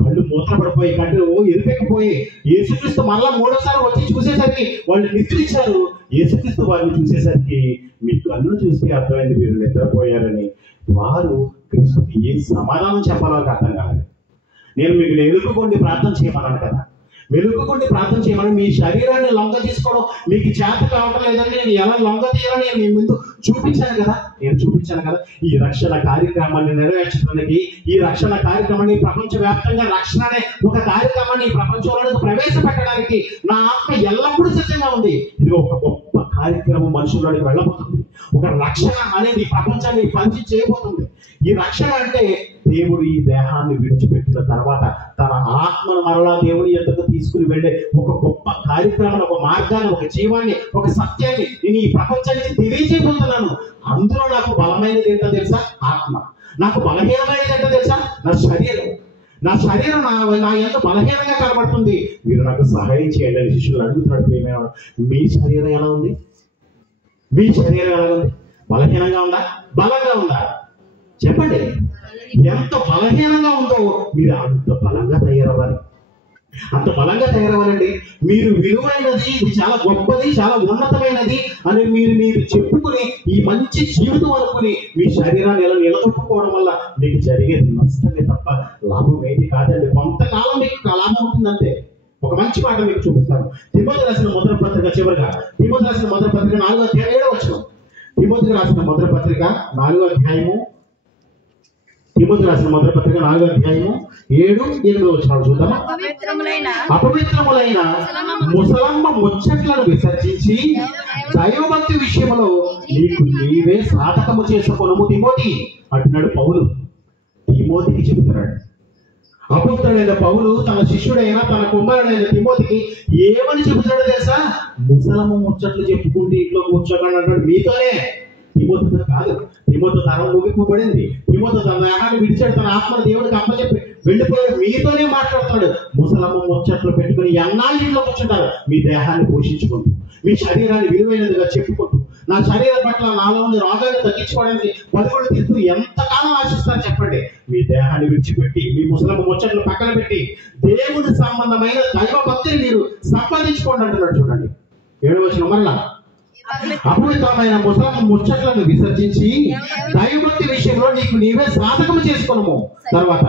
కళ్ళు మూతలు పడిపోయి, కళ్ళు ఎరిపెక్కిపోయి, యేసుక్రీస్తు మళ్ళా 3వసారి వచ్చి చూసేసరికి వాళ్ళు నిద్రించారు. యేసుక్రీస్తు వారిని చూసేసరికి మీ కళ్ళు చూస్తే అర్థమైంది మీరు నిద్రపోయారని. వారు క్రీస్తుకి ఏ సమాధానం చెప్పాలో అర్థం కాలేదు. నేను మీకు ఎదుర్కొండి ప్రార్థన చేయమన్నాను కదా. వెలుగుకుండి ప్రార్థన చేయమని. మీ శరీరాన్ని లొంగ తీసుకోవడం మీకు చేత కావటం లేదండి, నేను ఎలా లొంగ తీయాలని నేను మీ ముందు చూపించాను కదా. ఈ రక్షణ కార్యక్రమాన్ని నెరవేర్చడానికి, ఈ రక్షణ కార్యక్రమాన్ని ప్రపంచవ్యాప్తంగా రక్షణ అనే ఒక కార్యక్రమాన్ని ఈ ప్రపంచంలోకి ప్రవేశపెట్టడానికి నా ఆత్మ ఎల్లప్పుడూ సిద్ధంగా ఉంది. ఇది ఒక గొప్ప కార్యక్రమం మనుషుల్లోకి వెళ్ళబోతుంది. ఒక రక్షణ అనేది ప్రపంచాన్ని పంచి చేయబోతుంది. ఈ రక్షణ అంటే దేవుడు ఈ దేహాన్ని విడిచిపెట్టిన తర్వాత తన ఆత్మను మరలా దేవుని యొద్దకు తీసుకుని వెళ్ళే ఒక గొప్ప కార్యక్రమం, ఒక మార్గాన్ని, ఒక జీవాన్ని, ఒక సత్యాన్ని నేను ఈ ప్రపంచానికి తెలియజేయబోతున్నాను. అందులో నాకు బలమైనది ఏంటో తెలుసా? ఆత్మ. నాకు బలహీనమైనది ఏంటో తెలుసా? నా శరీరం. నా ఎంత బలహీనంగా కనబడుతుంది. మీరు నాకు సహాయం చేయండి అని శిష్యులు అడుగుతున్నాడు. ప్రియమైన, మీ శరీరం ఎలా ఉంది? మీ శరీరం ఎలా ఉంది? బలహీనంగా ఉందా? బలంగా ఉందా? చెప్పండి. ఎంత బలహీనంగా ఉందో మీరు అంత బలంగా తయారవ్వాలి. మీరు విలువైనది, ఇది చాలా గొప్పది, చాలా ఉన్నతమైనది అని మీరు చెప్పుకుని ఈ మంచి జీవితం అనుకుని మీ శరీరాన్ని ఎలా నిలదొక్కుకోవడం వల్ల మీకు జరిగేది నష్టమే తప్ప లాభం ఏది కాదండి. కొంతకాలం మీకు లాభం ఉంటుందంటే. ఒక మంచి మాట మీకు చూపిస్తాను. తిమోతి రాసిన మొదటి పత్రిక చివరిగా, తిమోతి రాసిన మొదటి పత్రిక 4వ అధ్యాయం 7వ వచనం. తిమోతి రాసిన మొదటి పత్రిక 4వ అధ్యాయము 7-8 వచనాలు చూద్దామా? అపవిత్రములైన ముసలమ్మ ముచ్చట్లను విసర్జించి దైవభక్తి విషయంలో నీకు నీవే సాధకము చేసుకొనుము తిమోతి అంటున్నాడు పౌలు. తిమోతికి చెబుతున్నాడు. అపవిత్రుడైన పౌలు తన శిష్యుడైన, తన కుమారుడైన తిమోతికి ఏమని చెబుతాడో తెలుసా? ముసలమ్మ ముచ్చట్లు చెప్పుకుంటూ ఇంట్లో కూర్చోకండి అంటాడు. మీతోనే, తిమోతితో కాదు. తిమోతి తరం ముగింపబడింది. తిమోతి తన దేహాన్ని విడిచాడు, తన ఆత్మను దేవుడికి అప్పచెప్పి వెళ్ళిపోయాడు. మీతోనే మాట్లాడుతున్నాడు. ముసలమ్మ ముచ్చట్లు పెట్టుకుని ఎన్నాళ్ళు ఇంట్లో కూర్చుంటారు? మీ దేహాన్ని పోషించుకుంటూ, మీ శరీరాన్ని విలువైనదిగా చెప్పుకుంటూ, నా శరీరం పట్ల నాలో ఉన్న రోగాన్ని తగ్గించుకోవడానికి పరుగులు తీస్తూ ఎంతకాలం ఆశిస్తారు చెప్పండి? మీ దేహాన్ని విడిచిపెట్టి, మీ ముసలమ్మ ముచ్చట్లు పక్కన పెట్టి దేవుని సంబంధమైన దైవ భక్తిని మీరు సంపాదించుకోండి అంటున్నాడు. చూడండి 7వ వచనం. మరలా అపవిత్రమైన ముసలమ్మ ముచ్చట్లను విసర్జించి దైవభక్తి విషయంలో నీకు నీవే సాధకము చేసుకొనుము. తర్వాత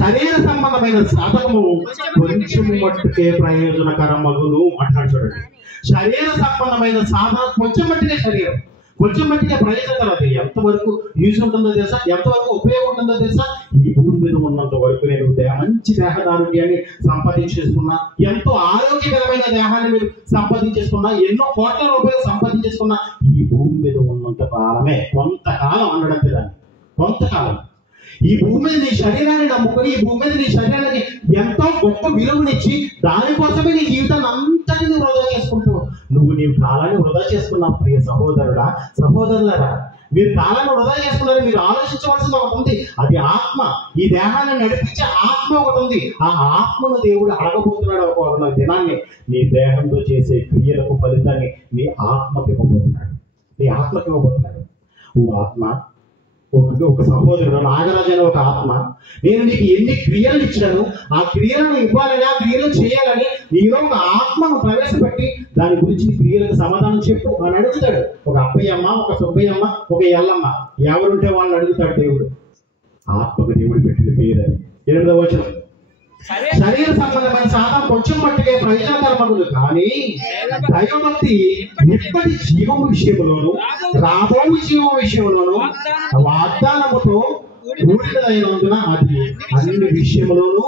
శరీర సంబంధమైన సాధకము కొంచెం మట్టుకే ప్రయోజనకరమగును అంటాడు. చూడండి, శరీర సంబంధమైన సాధన కొంచెం మట్టుకే, శరీరం కొంచెం మట్టుకే ప్రయోజనకరం. అది ఎంతవరకు యూజ్ ఉంటుందో తెలుసా? ఎంతవరకు ఉపయోగం ఉంటుందో తెలుసా? ఈ భూమి మీద ఉన్నంత వరకు నేను మంచి దేహారోగ్యాన్ని సంపాదించేసుకున్నా, ఎంతో ఆరోగ్యకరమైన దేహాన్ని మీరు సంపాదించేసుకున్నా, ఎన్నో కోట్ల రూపాయలు సంపాదించేసుకున్నా, ఈ భూమి మీద ఉన్నంత కాలమే. కొంతకాలం అనడానికి దాన్ని, కొంతకాలం ఈ భూమి మీద నీ శరీరాన్ని నమ్ముకొని, ఈ భూమి మీద నీ శరీరానికి ఎంతో గొప్ప విలువనిచ్చి దానికోసమే నీ జీవితాన్ని అంతటిని వృధా చేసుకుంటూ నీ కాలాన్ని వృధా చేసుకున్నావు. ప్రియ సహోదరుడా, సహోదరులరా, మీరు కాలాన్ని వృధా చేసుకున్నారు. మీరు ఆలోచించవలసింది ఒకటి ఉంది, అది ఆత్మ. ఈ దేహాన్ని నడిపించే ఆత్మ ఒకటి ఉంది. ఆ ఆత్మను దేవుడు అడగబోతున్నాడు ఒక దినాన్ని. నీ దేహంతో చేసే క్రియలకు ఫలితాన్ని నీ ఆత్మకి ఇవ్వబోతున్నాడు. ఓ ఆత్మ, ఒక సహోదరుడు, నాగరాజు అనే ఒక ఆత్మ, నేను నీకు ఎన్ని క్రియలు ఇచ్చాను, ఆ క్రియలను ఇవ్వాలని, ఆ క్రియలు చేయాలని నీలో ఒక ఆత్మను ప్రవేశపెట్టి దాని గురించి క్రియలకు సమాధానం చెప్పు అని అడుగుతాడు. ఒక అప్పయ్యమ్మ, ఒక సుబ్బయ్యమ్మ, ఒక ఎల్లమ్మ, ఎవరుంటే వాళ్ళని అడుగుతాడు దేవుడు. ఆత్మకు దేవుడు పెట్టిన పేరు అది. 8వ వచనం. శరీర సంబంధమైన సాధన కొంచెం మట్టుకే ప్రయోజనకరమగును, కానీ దైవభక్తి ఇప్పటి జీవం విషయంలోను రాబో జీవం విషయంలోను వాగ్దానముతో కూడినదైనందున అది అన్ని విషయంలోనూ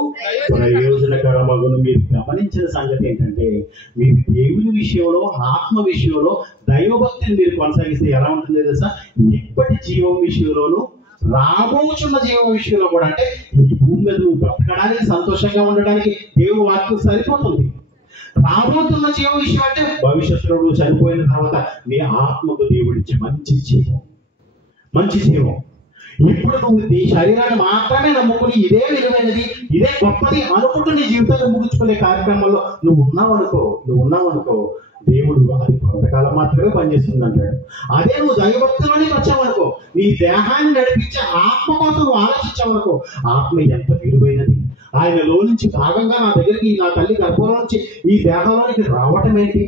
ప్రయోజనకరమగును. మీరు గమనించిన సంగతి ఏంటంటే, మీరు దేవుని విషయంలో, ఆత్మ విషయంలో దైవభక్తిని మీరు కొనసాగిస్తే ఎలా ఉంటుందో తెలుసా? ఇప్పటి జీవం విషయంలోను రాబోచున్న జీవం విషయంలో కూడా, అంటే ఈ భూమి మీద నువ్వు బ్రతకడానికి, సంతోషంగా ఉండడానికి దేవుని వాక్యం సరిపోతుంది. రాబోతున్న జీవం విషయం అంటే భవిష్యత్తులో నువ్వు చనిపోయిన తర్వాత నీ ఆత్మకు దేవుడిచ్చే మంచి జీవం. ఇప్పుడు నువ్వు నీ శరీరాన్ని మాత్రమే నమ్ముకుని ఇదే విలువైనది, ఇదే గొప్పది అనుకుంటూ నీ జీవితాన్ని ముగించుకునే కార్యక్రమంలో నువ్వు ఉన్నావనుకో దేవుడు అది కొంతకాలం మాత్రమే పనిచేస్తుంది అంటాడు. అదే నువ్వు దైవభక్తిలోనికి వచ్చావనుకో, నీ దేహాన్ని నడిపించే ఆత్మ కోసం నువ్వు ఆలోచించావనుకో, ఆత్మ ఎంత విలువైనది. ఆయనలో నుంచి భాగంగా నా దగ్గరికి, నా తల్లి గర్భంలో నుంచి ఈ దేహంలోనికి రావటం ఏంటి?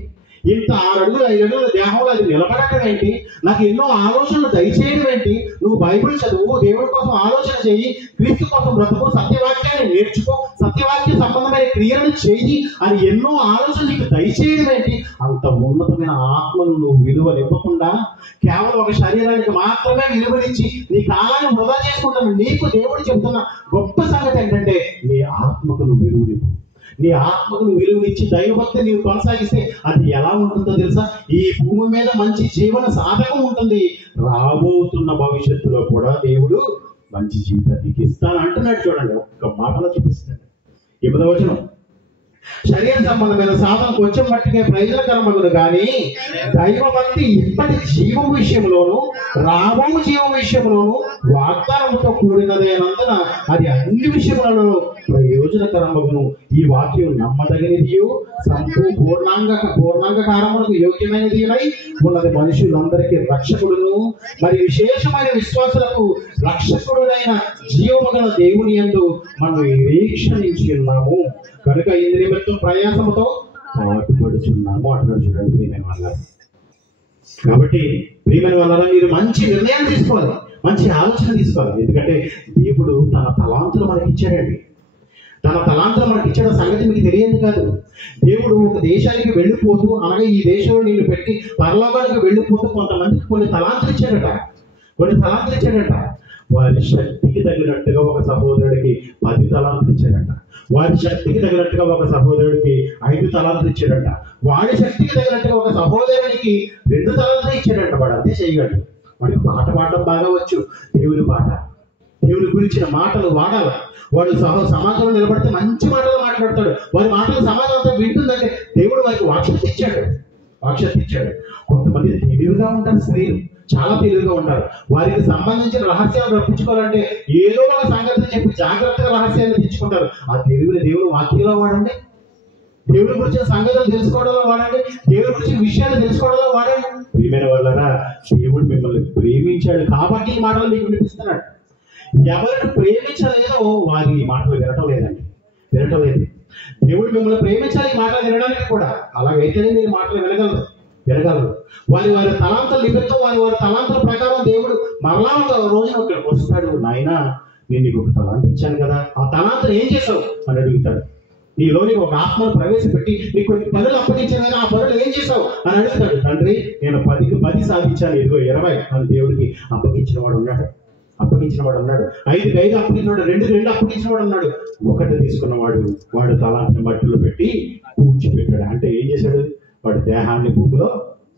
ఇంత 6 అడుగులు 5 అడుగుల దేహంలో అది నిలబడటం ఏంటి, నాకు ఎన్నో ఆలోచనలు దయచేయడం ఏంటి, నువ్వు బైబిల్ చదువు, దేవుడి కోసం ఆలోచన చేయి, క్రీస్తు కోసం బ్రతుకు, సత్యవాక్యాన్ని నేర్చుకో, సత్యవాక్య సంబంధమైన క్రియలను చేయి అని ఎన్నో ఆలోచనలు నీకు దయచేయడం ఏంటి. అంత ఉన్నతమైన ఆత్మను నువ్వు విలువనివ్వకుండా కేవలం ఒక శరీరానికి మాత్రమే విలువనిచ్చి నీ కాలాన్ని వృధా చేసుకుంటాను. నీకు దేవుడు చెబుతున్న గొప్ప సంగతి ఏంటంటే నీ ఆత్మకు నువ్వు విలువనివ్వు. నీ ఆత్మకు నువ్వు విలువనిచ్చి దైవభక్తి నీవు కొనసాగిస్తే అది ఎలా ఉంటుందో తెలుసా? ఈ భూమి మీద మంచి జీవన సాధకం ఉంటుంది. రాబోతున్న భవిష్యత్తులో కూడా దేవుడు మంచి జీవితాన్ని ఇస్తాను అంటున్నాడు. చూడండి, ఒక్క మాటలో చూపిస్తాడు. 8వ వచనం, శరీర సంబంధమైన సాధన కొంచెం మట్టికే ప్రయోజనకరమగును కానీ దైవభక్తి ఇప్పటి జీవం విషయంలోను రాబో జీవం విషయంలోను వాగ్దానంతో కూడినదైనందున అది అన్ని విషయములలో ప్రయోజనకరమగును. ఈ వాక్యం నమ్మదగినది, పూర్ణాంగకారములకు యోగ్యమైనది ఉన్నది. మనుషులందరికీ రక్షకుడును మరి విశేషమైన విశ్వాసులకు రక్షకుడునైన జీవము గల దేవుని యందు మనం నిరీక్షణించి ఉన్నాము కనుక ఈ నిమిత్తం ప్రయాసముతో పాటుపడుచున్నాము అంటున్నాడు. చూడండి ప్రియమైన వాళ్ళ, కాబట్టి ప్రియమైన వాళ్ళ మీరు మంచి నిర్ణయం తీసుకోవాలి, మంచి ఆలోచన తీసుకోవాలి. ఎందుకంటే దేవుడు తన తలాంతులు మనకి ఇచ్చాడండి. తన తలాంతులు మనకి ఇచ్చిన సంగతి మీకు తెలియదు కాదు. దేవుడు ఒక దేశానికి వెళ్ళిపోతూ, అనగా ఈ దేశంలో నిన్ను పెట్టి పరలోకానికి వెళ్ళిపోతూ కొంతమందికి కొన్ని తలాంతులు ఇచ్చాడట. వారి శక్తికి తగినట్టుగా ఒక సహోదరుడికి 10 తలాంతులు ఇచ్చాడట. వారి శక్తికి తగినట్టుగా ఒక సహోదరుడికి 5 తలాంతులు ఇచ్చాడట. వాడి శక్తికి తగినట్టుగా ఒక సహోదరునికి 2 తలాంతులు ఇచ్చాడట. వాడు అంతే చేయగలడు. వాడికి పాట పాడడం బాగా వచ్చు, దేవుని పాట, దేవుని గురించిన మాటలు వాడాలి. వాడు సమాజంలో నిలబడితే మంచి మాటలు మాట్లాడతాడు. వారి మాటలు సమాజం అంతా వింటుందంటే దేవుడు వారికి వాక్శక్తి ఇచ్చాడు. కొంతమంది తెలివిగా ఉంటారు, స్త్రీలు చాలా తెలివిగా ఉంటారు. వారికి సంబంధించిన రహస్యాలు రప్పించుకోవాలంటే ఏదో ఒక సంగతి చెప్పి జాగ్రత్తగా రహస్యాన్ని తెచ్చుకుంటారు. ఆ తెలివిని దేవుడు వాక్యంలో వాడండి, దేవుడి గురించిన సంగతులు తెలుసుకోవడంలో వాడండి, దేవుడి గురించిన విషయాలు తెలుసుకోవడంలో వాడండి. ప్రియమైన వాళ్ళరా, దేవుడు మిమ్మల్ని ప్రేమించాడు కాబట్టి ఈ మాటలు మీకు వినిపిస్తున్నాడు. ఎవరిని ప్రేమించలేదో వారి ఈ మాటలు వినటం లేదు. దేవుడు మిమ్మల్ని ప్రేమించాలి ఈ మాటలు వినడానికి కూడా. అలాగైతేనే మీరు మాటలు వినగలరు. వారి తలాంతుల నిమిత్తం వారి తలాంతుల ప్రకారం దేవుడు మరలా ఒక రోజున ఒకరికి వస్తాడు. నాయనా, నేను నీకు ఒక తలాంత ఇచ్చాను కదా, ఆ తలాంతను ఏం చేసావు అని అడుగుతాడు. నీలోని ఒక ఆత్మను ప్రవేశపెట్టి నీకు కొన్ని పనులు అప్పగించాను కదా, ఆ పనులు ఏం చేసావు అని అడుగుతాడు. తండ్రి, నేను 10కి 10 సాధించాను, ఇదిగో 20 అని దేవుడికి అప్పగించిన వాడు ఉన్నాడు. 5కి 5 అప్పగించినవాడు, 2 అప్పగించినవాడు ఉన్నాడు. 1 తీసుకున్నవాడు వాడు తలాంతని మట్టిలో పెట్టి పూడ్చిపెట్టాడు. అంటే ఏం చేశాడు? వాడి దేహాన్ని భూమిలో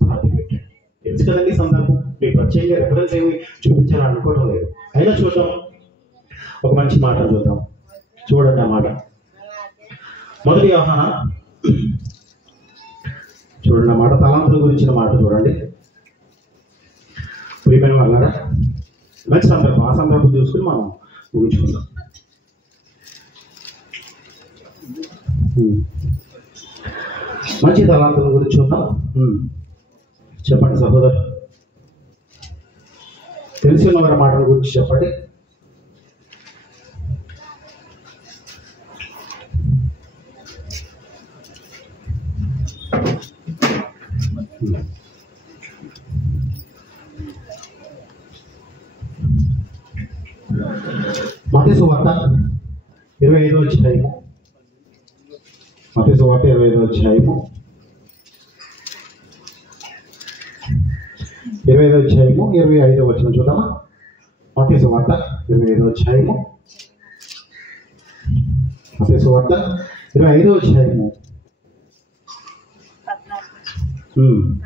పాతి పెట్టాడు. తెలుసు కదండి సందర్భం. మీకు ప్రత్యేకంగా రెఫరెన్స్ ఏమి చూపించాలని అనుకోవడం లేదు. అయినా చూద్దాం, ఒక మంచి మాట చూద్దాం. చూడండి ఆ మాట, 1 యోహాన చూడండి ఆ మాట, తలాంతుల గురించిన మాట చూడండి. ప్రియమైన వాళ్ళారా, మంచి సందర్భం, ఆ సందర్భం చూసుకుని మనం ఊహించుకుందాం. మంచి తలాంతుల గురించి చూద్దాం. చెప్పండి సహోదరు, తెలిసిన వారి మాటల గురించి చెప్పండి. మత్తయి సువార్త 25వ అధ్యాయము, మత్తయి సువార్త 25వ అధ్యాయము 25వ వచనం చూద్దామా? మత్తయి సువార్త 25వ అధ్యాయము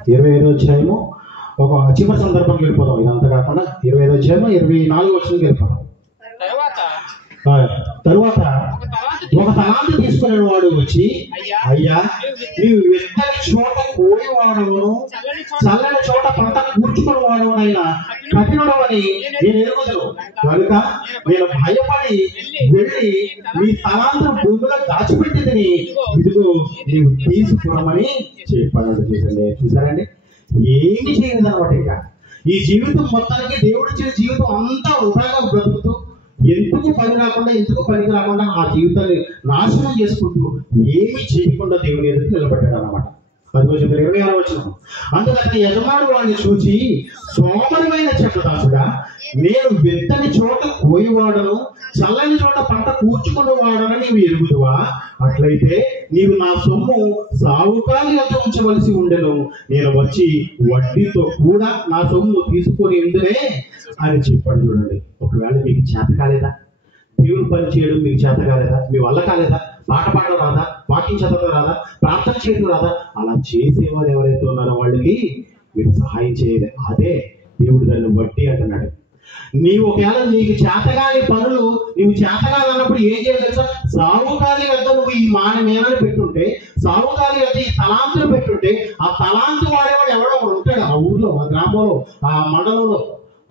25వ అధ్యాయము ఒక చివరి సందర్భానికి వెళ్ళిపోదాం. ఇదంతా కాకుండా 25వ అధ్యాయము 24వ వచనంకి వెళ్ళిపోదాం. తరువాత ఒక తలాంతు తీసుకునే వాడు వచ్చి, అయ్యా, నీవు వెత్తని చోట కోయవాడవును, చల్లని చోట పంట కూర్చుకుని వాడవునైనా కఠినుడవని నేను ఎరుగుదును కనుక నేను భయపడి వెళ్ళి నీ తలాంతు భూమిలో దాచిపెట్టిందని, ఇదిగో నీవు తీసుకురమని చెప్పాడు. చూసారండి, ఏమి చేయలేదు అనమాట. ఇక ఈ జీవితం మొత్తానికి దేవుడిచ్చిన జీవితం అంతా వృధాగా బ్రతుకుతూ, ఎందుకు పని రాకుండా ఆ జీవితాన్ని నాశనం చేసుకుంటూ ఏమీ చేయకుండా దేవుని ఎదురు నిలబడ్డాడు అన్నమాట. అది కొంచెం 26వ వచనం. అందుకు అతని యజమానుడు వాడిని చూచి, సోమరివైన చెడ్డదాసుడా, నేను విత్తని చోట కోయివాడను, చల్లని చోట పంట కూర్చుకునేవాడని నీవు ఎరుగుదువా? అట్లయితే నీవు నా సొమ్ము సావుకారి వద్ద ఉంచవలసి ఉండెను, నేను వచ్చి వడ్డీతో కూడా నా సొమ్ము తీసుకొని ఉందిరే అని చెప్పాడు. చూడండి, ఒకవేళ మీకు చేత కాలేదా, దేవుని పని చేయడం మీకు చేత కాలేదా, మీ వల్ల కాలేదా, పాట పాడడం రాదా, వాక్యం చదవడం రాదా, ప్రార్థన చేయడం రాదా, అలా చేసేవారు ఎవరైతే ఉన్నారో వాళ్ళకి మీరు సహాయం చేయలే. అదే దేవుడు దాన్ని వడ్డీ అంటున్నాడు. నీవు ఒకవేళ నీకు చేతగాని పనులు నీవు చేతగాని అన్నప్పుడు ఏం చేయాలి తెలుసా? సావుకారి వద్ద నువ్వు ఈ మేనని పెట్టుంటే, సావుకారి వద్ద ఈ తలాంతులు పెట్టుంటే, ఆ తలాంతు వాడేవాడు ఎవడో ఉంటాడు ఆ ఊర్లో, ఆ గ్రామంలో, ఆ మండలంలో.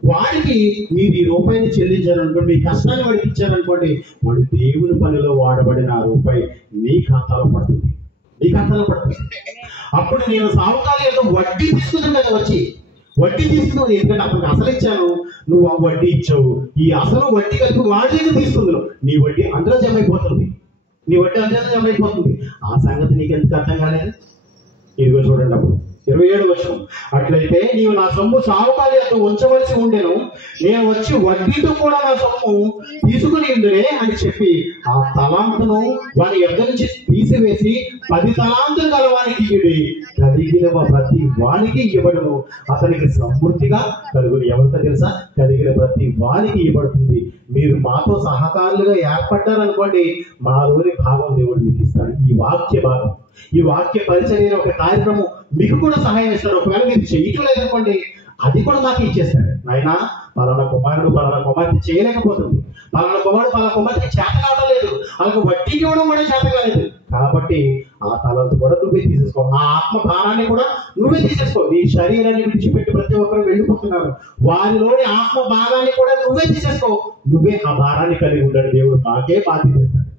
వాడికి మీరు ఈ రూపాయిని చెల్లించారనుకోండి, మీ కష్టాన్ని వాడికి ఇచ్చారనుకోండి, వాడు దేవుని పనిలో వాడబడిన ఆ రూపాయి నీ ఖాతాలో పడుతుంది, నీ ఖాతాలో పడుతుంది. అప్పుడు నేను సావుకారి యొక్క వడ్డీ తీసుకుంటాను కదా, వచ్చి వడ్డీ తీసుకున్నావు. ఎందుకంటే అప్పుడు అసలు ఇచ్చాను, నువ్వు ఆ వడ్డీ ఇచ్చావు, ఈ అసలు వడ్డీ కలిపి వాడి దగ్గర తీసుకుందులో నీ వడ్డీ అందులో జమ అయిపోతుంది, నీ వడ్డీ అందులో జమ అయిపోతుంది. ఆ సంగతి నీకు ఎందుకు అర్థం కాలేదు? ఇదిగో చూడండి, అప్పుడు 27వ వచనం. అట్లయితే నీవు నా సొమ్ము సావుకారి వద్ద ఉంచవలసి ఉండెను, నేను వచ్చి వడ్డీతో కూడా నా సొమ్ము తీసుకుని ఉందిరే అని చెప్పి ఆ తలాంతును వాని యొద్ద నుంచి తీసివేసి 10 తలాంతులు గలవానికి ఇవ్వడి, కలిగిన ప్రతి వానికి ఇవ్వబడును, అతనికి సమృద్ధిగా కలుగును. ఎవరితో తెలుసా? కలిగిన ప్రతి వానికి ఇవ్వబడుతుంది. మీరు మాతో సహకారులుగా ఏర్పడ్డారనుకోండి, మాలోని భాగం దేవుడు మీకు ఇస్తాడు. ఈ వాక్య భాగం, ఈ వాక్య పరిచర్య ఒక కార్యక్రమం మీకు కూడా సహాయం ఇస్తాడు. ఒకవేళ మీరు చేయటం లేదనుకోండి, అది కూడా మాకు ఇచ్చేస్తాడు. నాయన, పలానా కుమారుడు పలానా కుమార్తె చేయలేకపోతుంది, పలానా కుమారుడు పలానా కుమార్తెకి చేత కావడం లేదు, వాళ్ళకి వడ్డీకి ఇవ్వడం కూడా చేత కాలేదు, కాబట్టి ఆ తలంతు కూడా నువ్వే తీసేసుకో, ఆ ఆత్మ భారాన్ని కూడా నువ్వే తీసేసుకో. నీ శరీరాన్ని విడిచిపెట్టి ప్రతి ఒక్కరు వెళ్ళిపోతున్నారు, వారిలోని ఆత్మ భాగాన్ని కూడా నువ్వే తీసేసుకో. నువ్వే ఆ భారాన్ని కలిగి ఉండాలి. దేవుడు మాకే బాధ్యత ఇస్తాడు.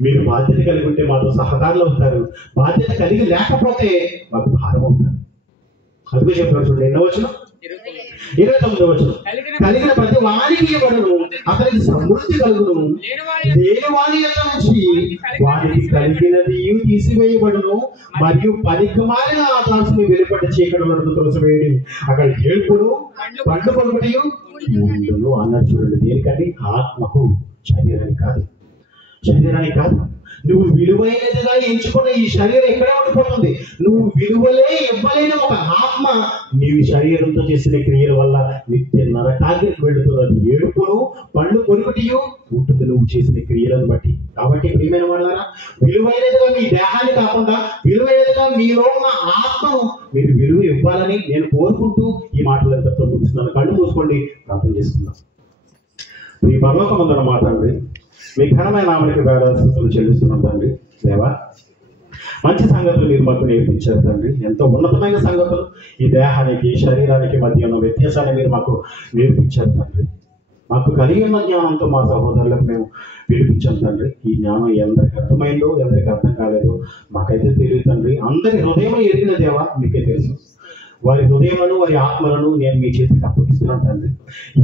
మీరు బాధ్యత కలిగి ఉంటే మాతో సహకారులు అవుతారు, బాధ్యత కలిగి లేకపోతే మాకు భారం అవుతారు. అందుకే చెప్పారు చూడండి, ఎన్నో వచనం, 29వ వచనం. కలిగిన ప్రతి వారికి ఇవ్వబడును, అతనికి సమృద్ధి కలుగును, లేని వారి యొక్క నుంచి వారికి కలిగినది తీసివేయబడును, మరియు పనికిమాలిన ఆ దాసుని వెలుపటి చీకటిలో తోసివేయడి, అక్కడ ఏడుపును పండ్లు పలుకుటయు ఉండును అన్నాడు. చూడండి, దేనికండి? ఆత్మకు, శరీరానికి కాదు, శరీరానికి కాదు. నువ్వు విలువైనదిగా ఎంచుకున్న ఈ శరీరం ఎక్కడే ఉండిపోతుంది. నువ్వు విలువలే ఇవ్వలేని ఒక ఆత్మ నీవు శరీరంతో చేసిన క్రియల వల్ల నిత్య నరకాగ్నికి వెళుతున్నది. ఏడుపును పళ్ళు కొనుకటియు ఉంటుంది నువ్వు చేసిన క్రియలను బట్టి. కాబట్టి ప్రియమైన వాళ్ళారా, విలువైనదిగా మీ దేహాన్ని కాకుండా విలువైనదిగా మీలో ఉన్న ఆత్మను మీరు విలువ ఇవ్వాలని నేను కోరుకుంటూ ఈ మాటలు ఎంతతో ముగిస్తున్నాను. కళ్ళు మూసుకోండి, ప్రార్థన చేసుకుందాం. మీ పరలోకమందున మాట్లాడండి, మీ ఘనమైన నామమునకు వేదాస్తుతులు చెల్లిస్తున్నాం తండ్రి. దేవా, మంచి సంగతులు మీరు మాకు నేర్పించారు తండ్రి. ఎంతో ఉన్నతమైన సంగతులు, ఈ దేహానికి శరీరానికి మధ్య ఉన్న వ్యత్యాసాన్ని మీరు మాకు నేర్పించారు తండ్రి. మాకు కలిగి ఉన్న జ్ఞానంతో మా సహోదరులకు మేము వినిపించాం తండ్రి. ఈ జ్ఞానం ఎందరికి అర్థమైందో ఎందరికి అర్థం కాలేదో మాకైతే తెలియదు తండ్రి. అందరి హృదయం ఎరిగిన దేవా మీకే తెలుసు. వారి హృదయాలను వారి ఆత్మలను నేను మీ చేతికి అప్పగిస్తున్నాను తండ్రి.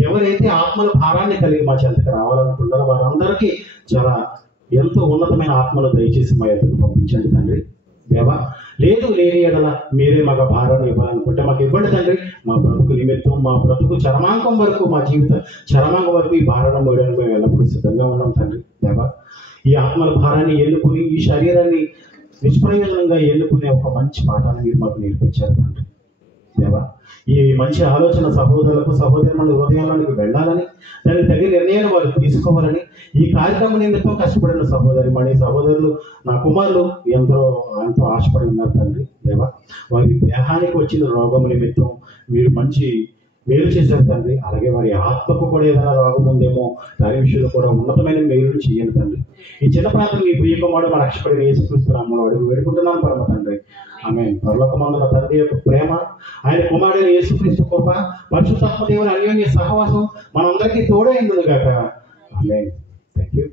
ఎవరైతే ఆత్మల భారాన్ని కలిగి మా చెంతకు రావాలనుకుంటారో వారందరికీ చాలా ఎంతో ఉన్నతమైన ఆత్మలు దయచేసి మా ఎదురు పంపించండి తండ్రి. దేవా, లేదు లేని ఎడల మీరే మాకు భారాన్ని ఇవ్వాలనుకుంటే మాకు ఇవ్వండి తండ్రి. మా బ్రతుకు నిమిత్తం, మా బ్రతుకు చరమాంకం వరకు, మా జీవిత చరమాంకం వరకు ఈ భారాన్ని మోయడానికి మేము ఎల్లప్పుడూ సిద్ధంగా ఉన్నాం తండ్రి. దేవా, ఈ ఆత్మల భారాన్ని ఎన్నుకుని ఈ శరీరాన్ని నిష్ప్రయోజనంగా ఎన్నుకునే ఒక మంచి పాఠాన్ని మీరు మాకు నేర్పించారు తండ్రి. దేవా, ఈ మంచి ఆలోచన సహోదరులకు సహోదరుల హృదయాలకు వెళ్ళాలని, దానికి తగిన నిర్ణయాలు వారు తీసుకోవాలని, ఈ కార్యక్రమం నిమిత్తం కష్టపడిన సహోదరులు నా కుమారులు ఎంతో ఆశపడి ఉన్నారు తండ్రి. దేవా, వారి దేహానికి వచ్చిన రోగం నిమిత్తం మీరు మంచి మేలు చేశారు తండ్రి. అలాగే వారి ఆత్మకు కూడా ఏదైనా రోగం ఉందేమో దాని విషయంలో కూడా ఉన్నతమైన మేలు చేయండి తండ్రి. ఈ చిన్న ప్రాంతం మీ ప్రియకుమారుడు మా రక్షకుడిని యేసుక్రీస్తు నామములో అడుగు వేడుకుంటున్నాను పరమ తండ్రి. ఆమేన్. పరలోకమందున తండ్రి యొక్క ప్రేమ, ఆయన కుమారుడైన యేసుక్రీస్తు కృప, పరిశుద్ధాత్మ దేవుని అన్యోన్య సహవాసం మనందరికీ తోడైండును గాక. ఆమేన్. థాంక్యూ.